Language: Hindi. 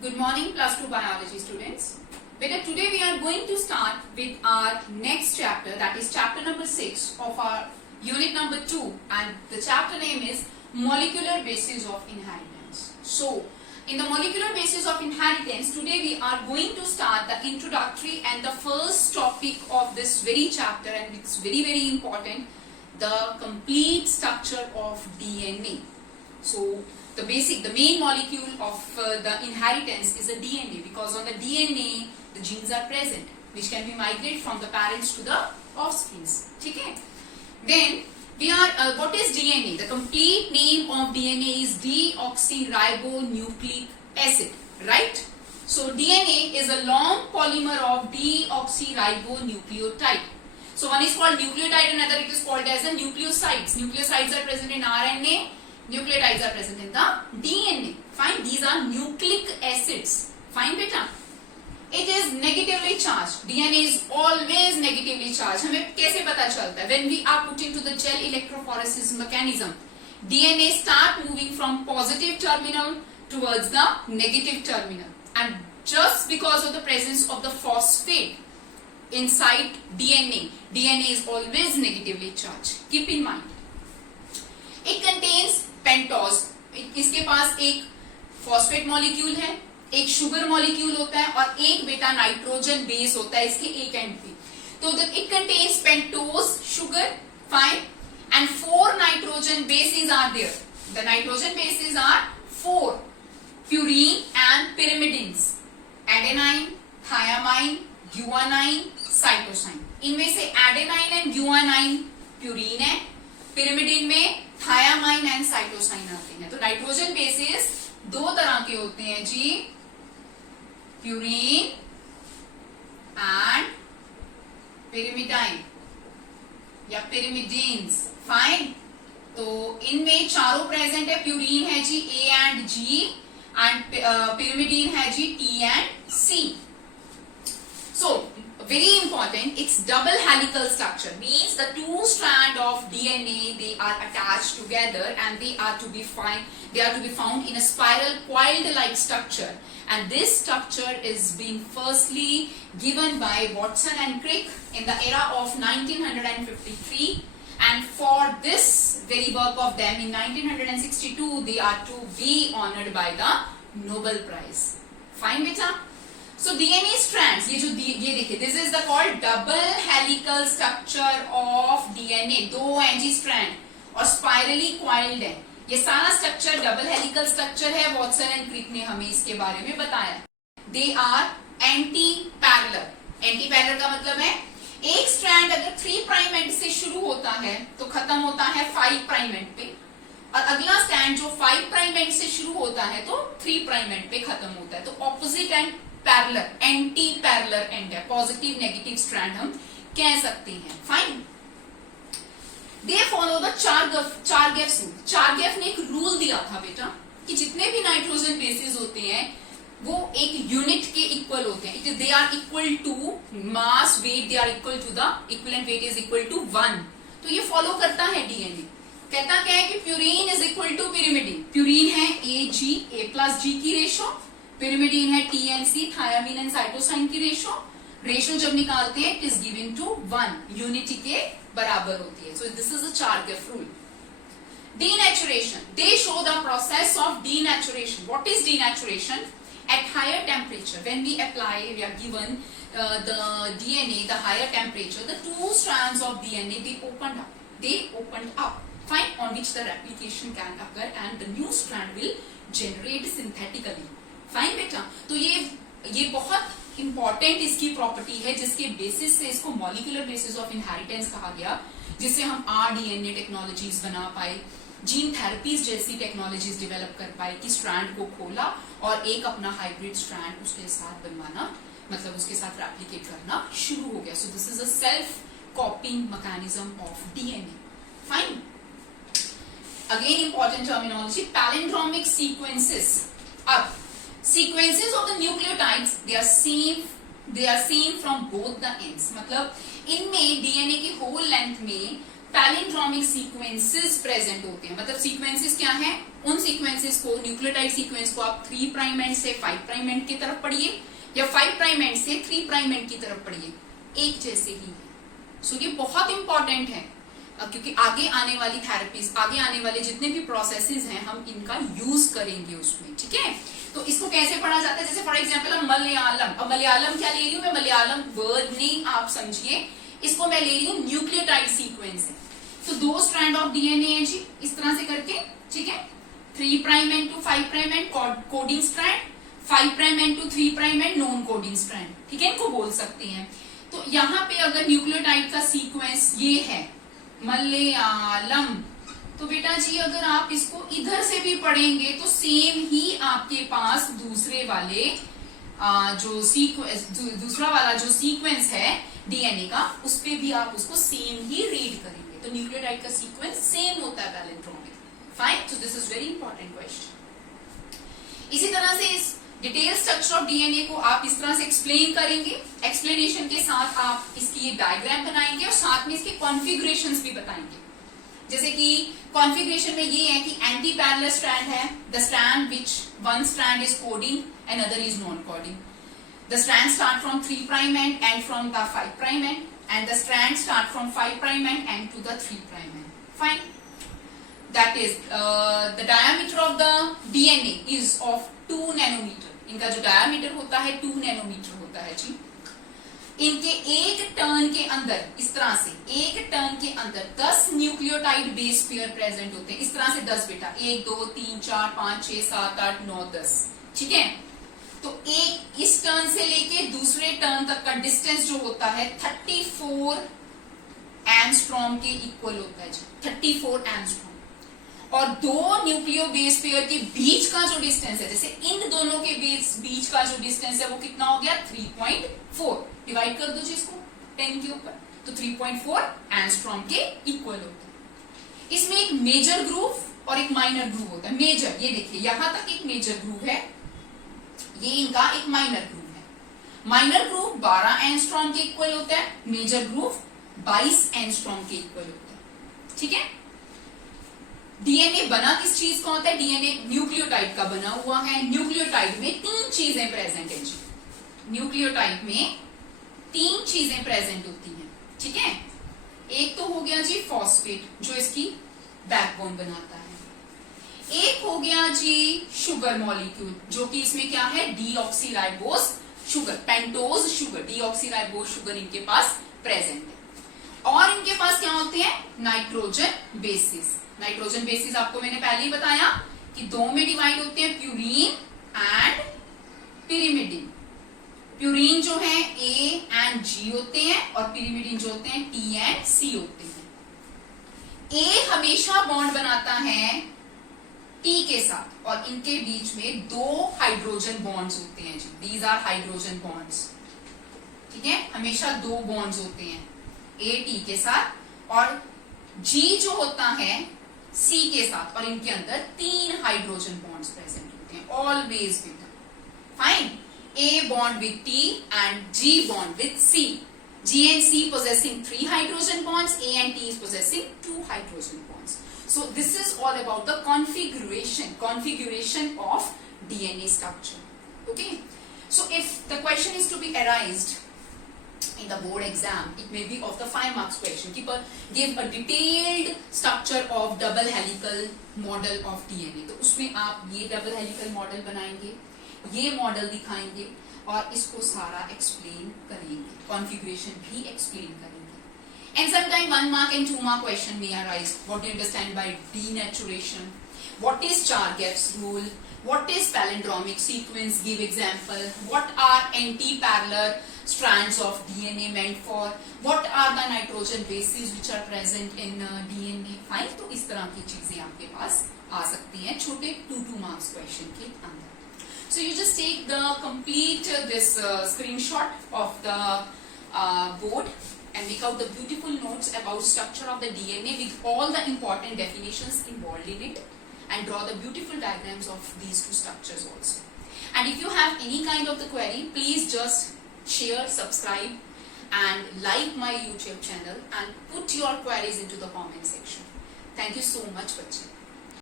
Good morning, plus 2 biology students. Beta, today we are going to start with our next chapter, that is chapter number 6 of our unit number 2, and the chapter name is Molecular Basis of Inheritance. So, in the molecular basis of inheritance, today we are going to start the introductory and the first topic of this very chapter, and it's very important, the complete structure of DNA. So, the main molecule of the inheritance is the DNA, because on the DNA the genes are present which can be migrated from the parents to the offsprings. Okay? Then we are what is DNA? The complete name of DNA is deoxyribonucleic acid, right? So DNA is a long polymer of deoxyribonucleotide. So one is called nucleotide, another it is called as a nucleosides. Nucleosides are present in RNA. Nucleotides are present in the DNA. Fine. These are nucleic acids. Fine, beta. It is negatively charged. DNA is always negatively charged. हमें कैसे पता चलता है? When we are put into the gel electrophoresis mechanism, DNA start moving from positive terminal towards the negative terminal, and just because of the presence of the phosphate inside DNA is always negatively charged. Keep in mind. It contains pentose, इसके पास एक फॉस्फेट मॉलिक्यूल है, एक शुगर मॉलिक्यूल होता है और एक बेटा नाइट्रोजन बेस होता है इसके एक एंड पे. तो it contains pentose, sugar, fine, and 4 nitrogen bases are there. The nitrogen bases are 4, purine and pyrimidines, adenine, thymine, guanine, cytosine. इनमें से एडेनाइन एंड गुआनाइन प्यूरीन है, pyrimidine में थायामाइन एंड साइटोसाइन आते हैं. तो नाइट्रोजन बेसेस 2 तरह के होते हैं जी, प्यूरीन एंड pyrimidine या pyrimidines. फाइन. तो इनमें चारों प्रेजेंट है. प्यूरीन है जी A and G, and pyrimidine है जी T and C. So very important, it's double helical structure, means the 2 strands of DNA, they are attached together and they are to be found in a spiral coiled like structure, and this structure is being firstly given by Watson and Crick in the era of 1953, and for this very work of them in 1962 they are to be honored by the Nobel Prize. Fine, beta. So DNA strands, ये देखिए, this is the called double helical structure of DNA. 2 Ng strand और spirally coiled है. ये सारा स्ट्रक्चर डबल हेलिकल स्ट्रक्चर है. वॉटसन एंड क्रिक ने हमें इसके बारे में बताया. They are antiparallel. Anti parallel का मतलब है एक स्ट्रैंड अगर 3 प्राइम एंड से शुरू होता है तो खत्म होता है 5 प्राइम एंड पे, और अगला स्ट्रैंड जो 5 प्राइम एंड से शुरू होता है तो 3 प्राइम एंड पे खत्म होता है. तो opposite end parallel, anti parallel end है. पॉजिटिव नेगेटिव स्ट्रैंड हम कह सकते हैं. Fine. They follow the Chargaff rule. Chargaff ने एक रूल दिया था बेटा कि जितने भी नाइट्रोजन बेसेस होते हैं वो एक यूनिट के इक्वल होते हैं. They are equal to mass weight, they are equal to the equivalent weight is equal to 1. तो ये फॉलो करता है डीएनए. कहता क्या है कि purine is equal to pyrimidine. Purine है A+G की रेशो, pyrimidine है TNC, थायामीन एंड साइटोसाइन की रेशो जब निकालते हैं it is given to 1, unity के बराबर होती है. So this is a Chargaff rule. Denaturation. They show the process of denaturation. What is denaturation? At higher temperature, when we are given the DNA, the higher temperature, the 2 strands of DNA they opened up. Fine, on which the replication can occur and the new strand will generate synthetically. Fine बेटा. तो ये बहुत इंपॉर्टेंट इसकी प्रॉपर्टी है जिसके बेसिस से इसको मॉलिक्यूलर बेसिस ऑफ इनहेरिटेंस कहा गया, जिससे हम RDNA टेक्नोलॉजीज बना पाए, जीन थेरेपीज जैसी टेक्नोलॉजीज डेवलप कर पाए कि स्ट्रैंड को खोला और एक अपना हाइब्रिड स्ट्रैंड उसके साथ बनवाना, मतलब उसके साथ रेप्लिकेट करना शुरू हो गया. सो this is a self कॉपिंग mechanism of DNA. Fine. Again important terminology, palindromic sequences. अब sequences of the nucleotides they are seen from both the ends. मतलब इनमें DNA की होल लेंथ में पैलिंड्रोमिक सीक्वेंसेस प्रेजेंट होते हैं। मतलब सीक्वेंसेस क्या है, उन सीक्वेंसेस को, न्यूक्लियोटाइड सीक्वेंस को आप 3 प्राइम एंड से 5 प्राइम एंड की तरफ पढ़िए या 5 प्राइम एंड से 3 प्राइम एंड की तरफ पढ़िए, एक जैसे ही है। सो ये बहुत इंपॉर्टेंट है क्योंकि आगे आने वाली थेरेपीज, आगे आने वाले जितने भी प्रोसेसेस हैं हम इनका यूज करेंगे उसमें, ठीक है। तो इसको कैसे पढ़ा जाता है, जैसे फॉर एग्जांपल मलयालम, अब मलयालम क्या ले रही हूं मैं, मलयालम वर्ड नहीं आप समझिए, इसको मैं ले रही हूँ न्यूक्लियोटाइड सीक्वेंस है। तो 2 स्ट्रैंड ऑफ डीएनए है जी, इस तरह से करके, ठीक है। 3 prime end to 5 prime end coding strand, 5 prime end to 3 prime end non coding strand, ठीक है, इनको बोल सकते हैं। तो यहाँ पे अगर न्यूक्लियोटाइड का सीक्वेंस ये है मलयालम, तो बेटा जी अगर आप इसको इधर से भी पढ़ेंगे तो सेम ही आपके पास दूसरे वाले जो सीक्वेंस, दूसरा वाला जो सीक्वेंस है डीएनए का, उस पे भी आप उसको सेम ही रीड करेंगे। तो न्यूक्लियोटाइड का सीक्वेंस सेम होता है palindromic, fine. So this is very important question. इसी तरह से इस डिटेल स्ट्रक्चर ऑफ डीएनए को आप इस तरह से एक्सप्लेन करेंगे, एक्सप्लेनेशन के साथ आप इसकी एक डायग्राम बनाएंगे और साथ में इसके कॉन्फ़िगरेशंस भी बताएंगे। जैसे कि कॉन्फ़िगरेशन में ये है कि एंटी पैरेलल स्ट्रैंड है, the strand which one strand is coding and other is non coding. The strand start from 3 prime end from the 5 prime end the strand start from 5 prime end to the 3 prime end, fine. That is the diameter of the DNA is of 2 nanometer. इनका जो डायमीटर होता है 2 नैनोमीटर होता है जी। इनके एक टर्न के अंदर, इस तरह से एक टर्न के अंदर 10 न्यूक्लियोटाइड बेस पेयर प्रेजेंट होते हैं। इस तरह से 10 बेटा, 1 2 3 4 5 6 7 8 9 10, ठीक है। तो एक इस टर्न से लेके दूसरे टर्न तक का डिस्टेंस जो होता है 34 एंगस्ट्रॉम के इक्वल होता है जी, 34 एंगस्ट्रॉम। और 2 न्यूक्लियो बेस पेयर के बीच का जो डिस्टेंस है, जैसे इन दोनों के बीच का जो डिस्टेंस है वो कितना हो गया 3.4, डिवाइड कर दो जी इसको 10 के ऊपर, तो 3.4 एंगस्ट्रॉम के इक्वल होता है। इसमें एक मेजर ग्रूव और एक माइनर ग्रूव होता है। मेजर, ये देखिए यहां तक एक मेजर ग्रूव है, ये इनका एक माइनर ग्रूव है। माइनर ग्रूव 12 एंगस्ट्रॉम के इक्वल होता है, मेजर ग्रूव 22 एंगस्ट्रॉम के इक्वल होता है, ठीक है। डीएनए बना किस चीज का होता है, डीएनए न्यूक्लियोटाइड का बना हुआ है। न्यूक्लियोटाइड में 3 चीजें प्रेजेंट है जी, न्यूक्लियोटाइड में 3 चीजें प्रेजेंट होती हैं, ठीक है। एक तो हो गया जी फॉस्फेट जो इसकी बैकबोन बनाता है, एक हो गया जी शुगर मॉलिक्यूल जो कि इसमें क्या है deoxyribose sugar, pentose sugar, deoxyribose sugar इनके पास प्रेजेंट है। और इनके पास क्या होते हैं नाइट्रोजन बेसिस। नाइट्रोजन बेसिस आपको मैंने पहले ही बताया कि 2 में डिवाइड होते हैं, प्यूरीन एंड पिरिमिडिन। प्यूरीन जो है A एंड G होते हैं और पिरिमिडिन जो होते हैं T एंड C होते हैं। A हमेशा बॉन्ड बनाता है T के साथ और इनके बीच में 2 हाइड्रोजन बॉन्ड्स होते हैं जी, दीज आर हाइड्रोजन बॉन्ड्स, ठीक है। हमेशा 2 बॉन्ड्स होते हैं A T के साथ और G जो होता है C के साथ, और इनके अंदर 3 हाइड्रोजन बॉन्ड्स प्रेजेंट होते हैं always with, fine. A bond with T and G bond with C. G and C possessing 3 hydrogen bonds, A and T is possessing 2 hydrogen bonds. So this is all about the configuration of DNA structure. Okay. So if the question is to be arised in the board exam, it may be of the 5 marks question. Give a detailed structure of double helical model of DNA. तो उसमें आप ये double helical model बनाएंगे, ये मॉडल दिखाएंगे और इसको सारा एक्सप्लेन करेंगे, कॉन्फ़िगरेशन भी एक्सप्लेन करेंगे। And sometime 1 mark and 2 mark question may arise. What do you understand by denaturation? What is Chargaff's rule? What is palindromic sequence? Give example. What are anti-parallel strands of DNA meant for? What are the nitrogen bases which are present in DNA? Fine. तो इस तरह की चीजें आपके पास आ सकती हैं छोटे 2 marks question के अंदर। So you just take the complete this screenshot of the board and make out the beautiful notes about structure of the DNA with all the important definitions involved in it, and draw the beautiful diagrams of these 2 structures also. And if you have any kind of the query, please just share, subscribe and like my YouTube channel and put your queries into the comment section. Thank you so much, बच्चे.